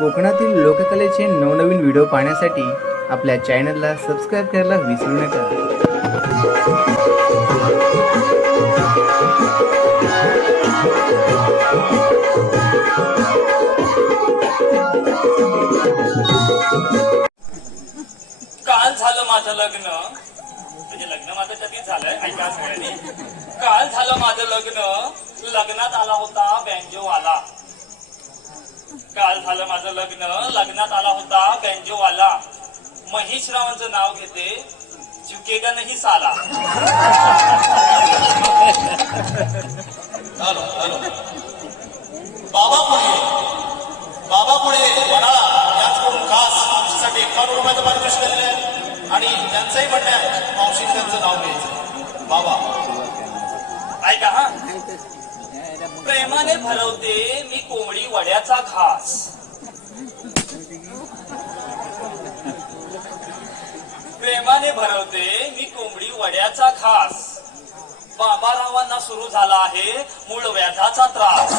कोकणातील लोककलेचे नवनवीन व्हिडिओ पाहण्यासाठी आपल्या चॅनलला सबस्क्राईब करायला विसरू नका. काल झालं माझं लग्न, म्हणजे लग्न माझं कधीच झालंय, ऐका सगळ्यांनी. काल झालं माझं लग्न, लग्नात आला होता बँजोवाला. काल झालं माझं लग्न, लग्नात आला होता बँजोवाला. महेशरावांचं नाव घेते, झुकेगा नाही साला. हॅलो हॅलो बाबा पुढे वडाळा याचकडून खास आमच्यासाठी 51 रुपयाचं पारितोषिक दिलेलं आहे आणि त्यांचंही म्हणणं आहे मावशीने त्यांचं नाव घ्यायचं. बाबा ऐका हा. प्रेमाने भरवते मी कोंबडी वड्याचा घास. प्रेमाने भरवते मी कोंबडी वड्याचा घास. बाबारावांना सुरू झाला आहे मूळ व्याधाचा त्रास.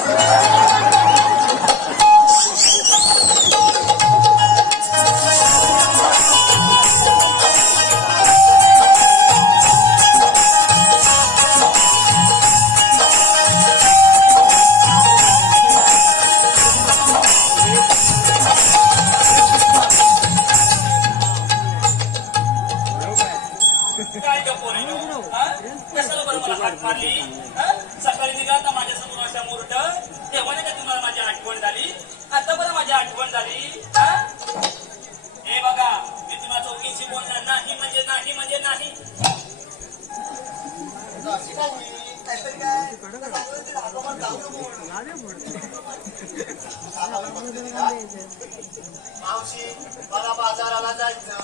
काय गप्पोरी कशाला बरं मला हात मारली? सकाळी निघाल ना माझ्या समोर अशा मुरट, तेव्हा नाही का तुम्हाला माझी आठवण झाली? आता बरं माझी आठवण झाली. हे बघा, मी तुम्हाला चौकीशी बोलणार नाही म्हणजे नाही म्हणजे नाही. मावशी मला बाजाराला जायचं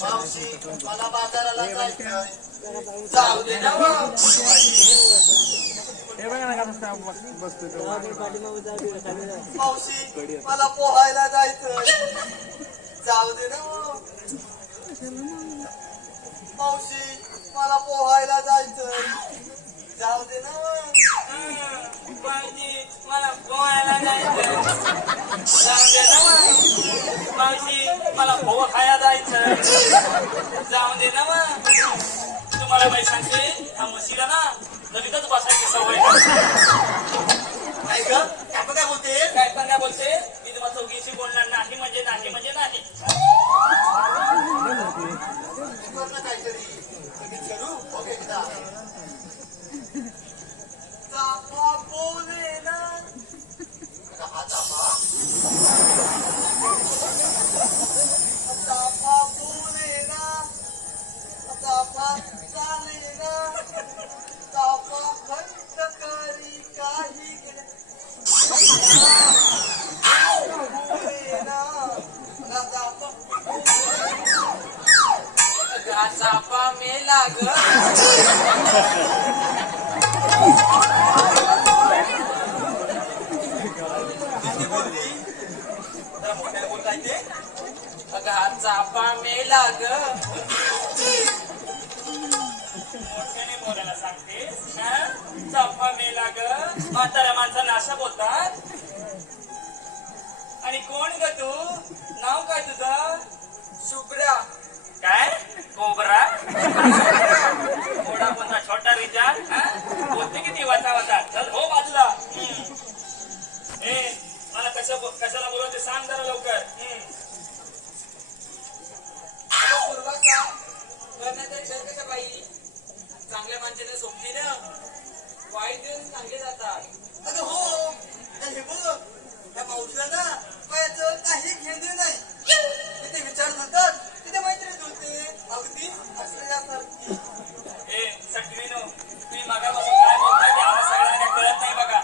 मावशी मला बाजाराला जायचं जाऊ दे ना. मावशी मला पोहायला जायचं जाऊ दे ना. मावशी मला पोहायला जायचं जाऊ दे ना. मावशी मला पोहायला जायचं जाऊ दे ना. मावशी मला पोहा खायला जायचं जाऊ दे ना. तुम्हाला बाई सांगते, हा म्हशीला ना नदीतच बसायची सवय. काय ग काय बोलते? काय पण काय बोलते? मी तुम्हाला चौकीशी बोलणार नाही म्हणजे नाही म्हणजे नाही. काहीतरी करू ओके बोले ना. बोले ना चाले ना करी काही चापा मेला ग. चापा मेला ग. मोठ्याने बोलायला सांगते. चापा मेला ग. म्हाताऱ्या माणसांना अशा बोलतात. आणि कोण ग तू? नाव काय तुझं? शुभ्रा. काय कोबरा? थोडा कोणता छोटा विचार बोलते किती वाचा वाचा. चल हो बाजूला. मला कशाला बोलवते सांग जरा लवकर. बाई चांगल्या माणसाने सोबती ना वाईट दिवस चांगले जातात. अगं हो हे बघ त्या मावशीला ना वयाचं काही घेणं नाही. तिथे विचार करतात तिथे मैत्री होते अगदी असल्यासारखी. सटवीनो तुम्ही मगापासून काय बोलताय ते आम्हाला सगळ्यांना कळत नाही बघा.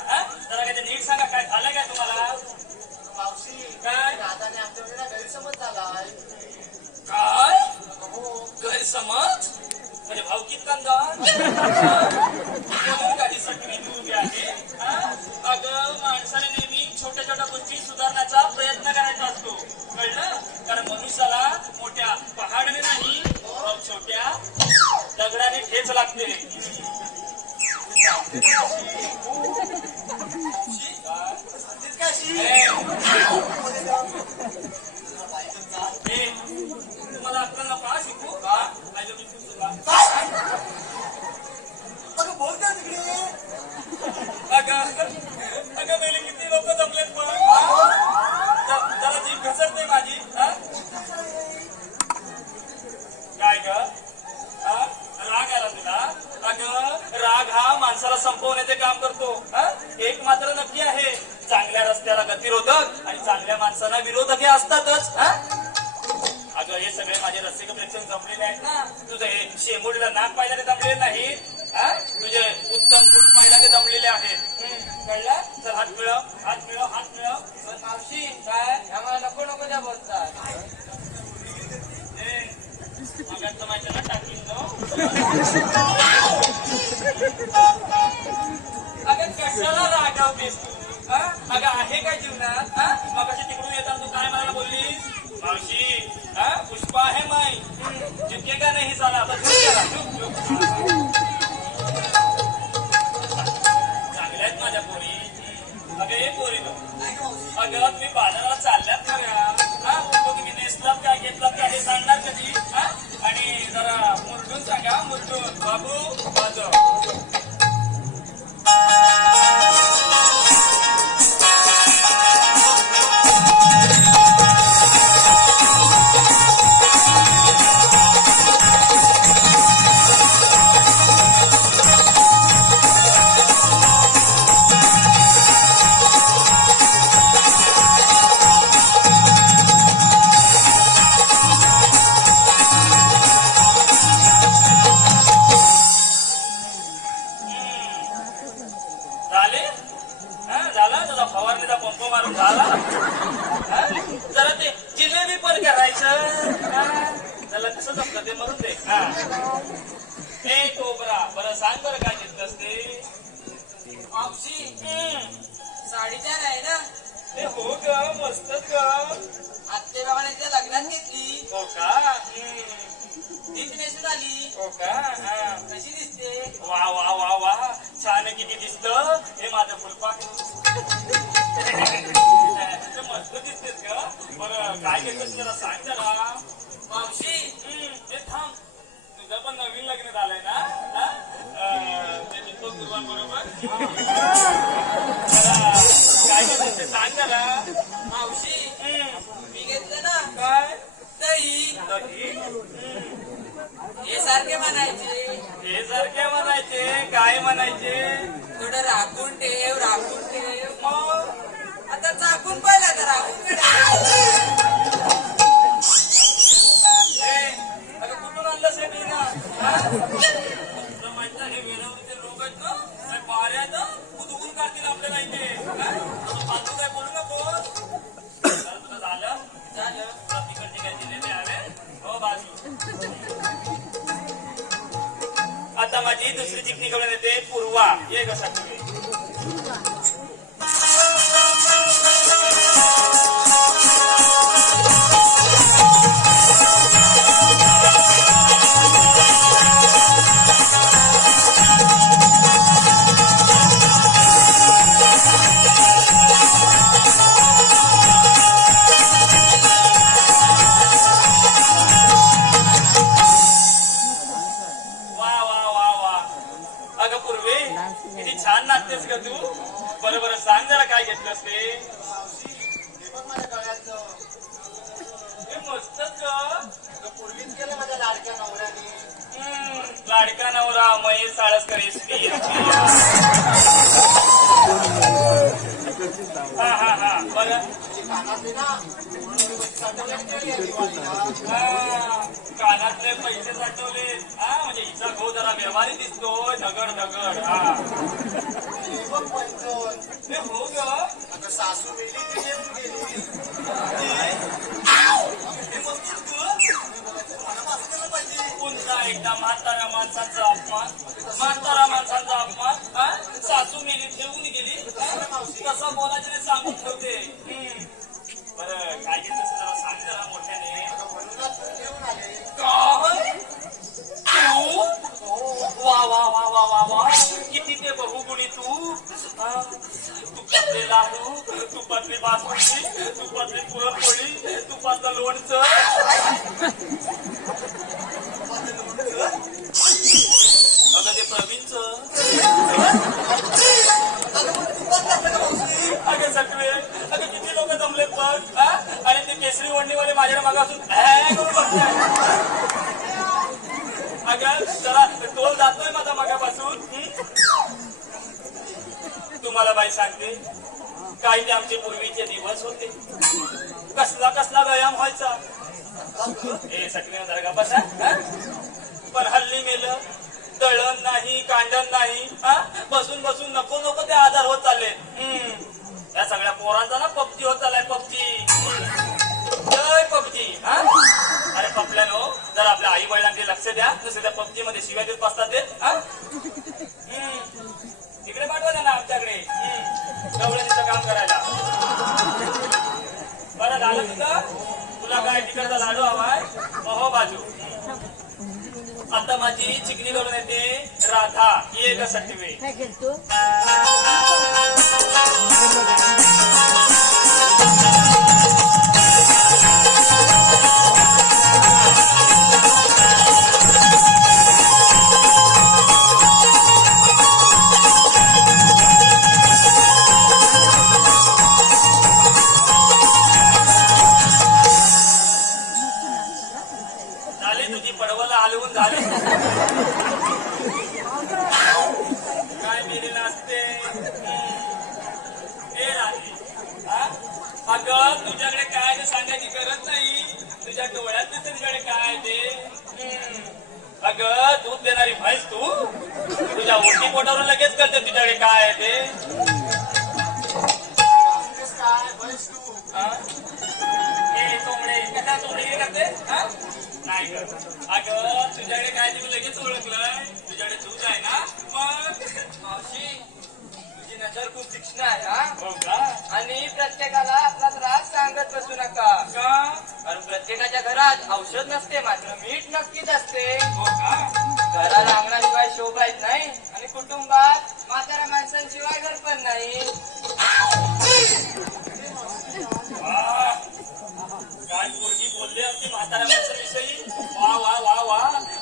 जरा काय नीट सांगा, काय झालं काय तुम्हाला? मावशी काय दादाने आमच्याकडे गैरसमज झालाय. काय गैरसमज? म्हणजे भावकीत कांदा काही सटवी उभी आहे. अगं माणसाने नेहमी छोट्या छोट्या गोष्टी सुधारण्याचा प्रयत्न करायचा असतो, कळलं? कारण मनुष्याला मोठ्या पहाडने नाही छोट्या दगडाने ठेच लागते. तुम्हाला अक्कल का शिकू का नाही मी तुझा काय अगं बोल का तिकडे अगं पहिले किती लोक जमलेत पण जरा जीभ घसरते माझी काय ग राग आला तुला अगं राग हा माणसाला संपवण्याचे काम करतो एक मात्र नक्की आहे चांगल्या रस्त्याला गतिरोधक आणि चांगल्या माणसांना विरोधक हे असतातच अगं हे सगळे माझे रसिक प्रेक्षक जमलेले आहेत ना तुझं हे शेंबुडीला नाक पाहिल्याने जमलेले नाही तुझे उत्तम गुट पाहिल्याने जमलेले आहेत कळलं चल हात मिळव हात मिळव हात मिळव मावशी काय आम्हाला नको नको द्या बोलतात मगाचं माहिती ना टाकीन अगं कशाला रागावतेस तू अगं आहे काय जीवनात मगाशी तिकडून येताना तू काय मला बोललीस मावशी पुष्पा है माई झुकेगा नहीं साला आता झुकेगा चांगल्या आहेत माझ्या पोरी अगं हे पोरी अगं तुम्ही बाजाराला चालल्यात खऱ्या तुम्ही नेसलात काय घेतलात काय हे सांगणार कधी आणि जरा मुरडून सांगा मुरडून बाबू माझं फवारणीचा पंप मारून झाला जरा ते जिलेबी पण करायचं त्याला कसं जमतं ते म्हणून दे हे कोबरा बरं सांग बरं काय घेतलंस ते मावशी साडी छान आहे ना ते हो ग मस्तच ग आत्ते बाबाने तिला लग्नात घेतली हो का तीच नेसून आली हो का कशी दिसते वा वा वा वा छान किती दिसत हे माझं फुलपाक मस्त दिसतेस ग बरं काय घेतलंस जरा सांग जरा मावशी हे थांब तुझं पण नवीन लग्न झालंय ना ते निघतो गुरुवांबरोबर काय घेतलंस ते सांग जरा मावशी मी घेतलं ना काय दही दही हे सारखे म्हणायचे हे सारखे म्हणायचे काय म्हणायचे थोडं राखून ठेव मग आता चाकून पाहिला तर राखून अगं कुठून आणलंस हे मी ना तुला माहित नाही हे वेळेवरचे लोक आहेत ना काय पाऱ्या ना कुदून काढतील आपल्याला इथे फालतू काय बोलू नकोस तुझं झालं तुला तिकडचे काय जिलेबी हवे हो बाजू आता माझी दुसरी चिकनी करून येते पूर्वा ये कसा तुम्ही किती छान नाचतेस का तू बरं बरं सांग जरा काय घेतलंस ते मस्तच ग पूर्वीच केलं माझ्या लाडक्या नवऱ्याने लाडका नवरा महेश साळसकर एसपी हा बरं कानातले ना कानातले पैसे साठवले म्हणजे हिचा गो जरा व्यवहारी दिसतोय दगड दगड ते हो ग आता सासू मेली ती येऊन गेली पुन्हा एकदा म्हातारा माणसांचा अपमान सासू मेली ठेवून गेली तसं बोलायचं नाही सांगून ठेवते बरं काय घेतलं जरा सांग जरा मोठ्याने काय तू वा वा वा वा वा वा किती ते बहुगुणी तू तुपातले लाडू, तुपातली बासुंदी, तुपातली पुरणपोळी, तुपातलं लोणचं. अगं ते प्रवीणचं. अगं सगळे अगं किती लोक जमलेत बघ. आणि ते केसरी वंडीवाले माझ्याकडे मागासून करून बघताय. अगं जरा टोल जातोय माझा मागापासून. तुम्हाला बाई सांगते काही ते आमचे पूर्वीचे दिवस होते. कसला कसला व्यायाम व्हायचा. हे सगळे जरा का बसा. पण हल्ली मेलं दळण नाही कांडण नाही. बसून बसून नको नको ते आजार होत चालले. या सगळ्या पोरांचा ना पबजी होत चाललाय. पबजी जय पबजी. अरे पपल्यानो जरा आपल्या आई वडिलांकडे लक्ष द्या. जसे त्या पबजी मध्ये शिव्या देत बसतात ते. इकडे पाठवा त्यांना आमच्याकडे गवळणीचं काम करायला. बरं झालं तुझं. तुला काय तिकडचा लाडू हवाय. अहो बाजू. आता माझी चिकनी करून येते राधा. ये ग सटवे. झाली तुझी पडवला हलवून झाली. काय मेलेलं असते. हे राधी. अगं तुझ्याकडे काय ते सांगायची गरज नाही. तुझ्या डोळ्यात दिसते तुझ्याकडे काय ते. अगं दूध देणारी म्हैस तू. तुझ्या ओटी पोटावरून लगेच करते तुझ्याकडे काय आहे ते. हे तोंबडे कसा तोंबडे करते. नाही ग. अगं तुझ्याकडे काय ते मी लगेच ओळखलंय. तुझ्याकडे दूध आहे ना. मग मावशी तुझी नजर खूप तीक्ष्ण आहे. हो का. आणि प्रत्येकाला आपला त्रास सांगत बसू नका. का. कारण प्रत्येकाच्या घरात औषध नसते मात्र मीठ नक्कीच असते. हो का. घराला अंगणाशिवाय शोभा येत नाही आणि कुटुंबात म्हाताऱ्या माणसांशिवाय घर पण नाही. काय पोरगी बोलली आमची म्हाताऱ्या माणसाविषयी. वा वा वा वा.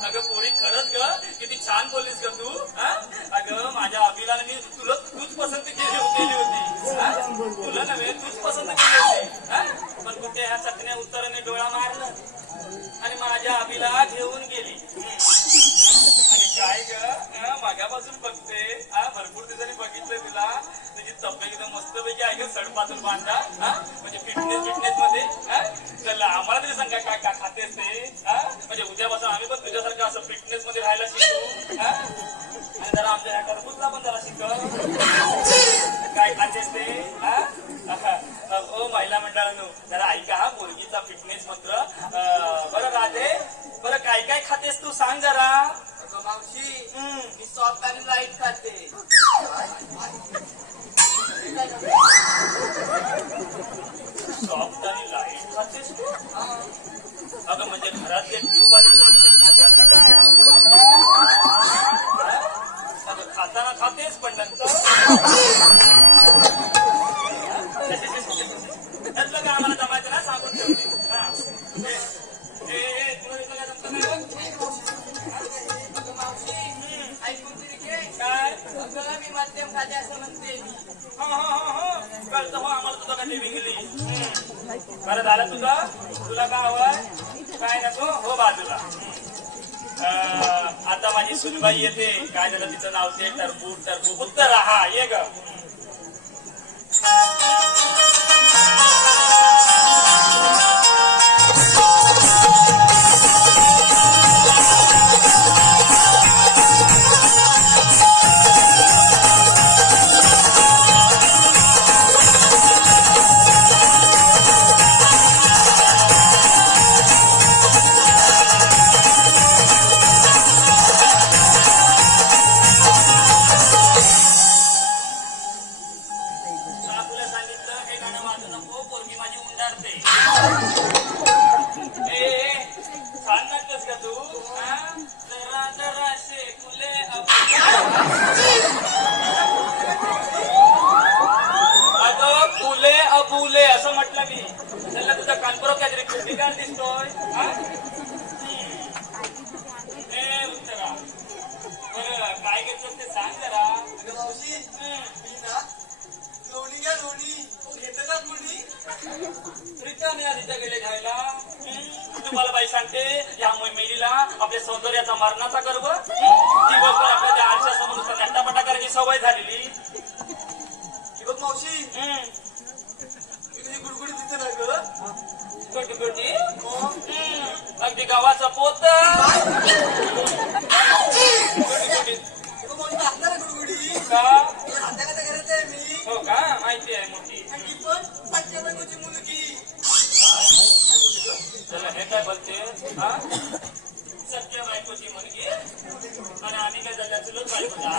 अगं पोरी खरंच ग किती छान बोललीस ग तू. अगं माझ्या अभिलाने मी तूच पसंत केली होती. तुला नव्हे तूच पसंत केली होती. पण कुठे ह्या चकण्या उत्तराने डोळा मारलं आणि माझ्या अभिला घेऊन गेली. आणि काय ग मागापासून बघते. भरपूर दिवसांनी बघितलं तुला. तुझी तब्येत एकदम मस्तपैकी आहे ग. सडपातून बांधा. म्हणजे फिटनेस मध्ये. चल आम्हाला तरी सांग काय काय खातेस ते. म्हणजे उद्यापासून आम्ही पण तुझ्यासारखं असं फिटनेस मध्ये राहायला शिकू. आणि जरा आमच्या ह्या टरबूजला पण जरा शिकव. काय खातेस ते. हो महिला मंडळांनो जरा ऐका. मुलगीचा फिटनेस मंत्र. बरं राधे बरं काय काय खातेस तू सांग जरा. मावशी मी सॉफ्ट आणि लाईट खाते. सॉफ्ट आणि लाईट खातेस तू. अगं म्हणजे घरातले ट्यूब अगं खाताना खातेस पण नंतर त्यातलं काय आम्हाला जमायचं ना सांगून ठेवते. तुला काय जमतं काय. ऐकून तरी घे. काय अगं मी मध्यम खाते असं म्हणते. कळतं हो आम्हाला तुझं कधी विंगली. बरं झालं तुझं. तुला काय हवंय काय नको. हो बाजूला. आता माझी सुनबाई येते. काय झालं तिचं नाव ते टरबूज उत्तर. हा ये ग. म्हटलं मी त्याला तुझा कानपुरो काहीतरी बिगाड दिसतोय हा? ए उत्तरा बरं काय घेतलं ते सांग जरा अगं मावशी मी ना लोणी घ्या लोणी घेतं का कोणी रिकामे आधी त्या गेले घ्यायला तुम्हाला बाई सांगते या महिलेला आपल्या सौंदर्याचा मरणाचा गर्व दिवसभर आपल्या त्या आरशासमोर नुसता नट्टापट्टा करायची सवय झालेली ही बघ मावशी मी तुझी गुडगुडी तिथे ना ग गोटी गोटी मग अगदी गावाचं पोत गोटी गोटी हे बघ मावशी असणार आहे गुडगुडी का हात्या कथा करत आहे मी हो का माहिती आहे मोठी आणि ती पण पाचव्या बायकोची मुलगी चला हे काय बोलते हा सत्य बायकोची मुलगी आणि आम्ही काय झाल्या चुलत बायकोचा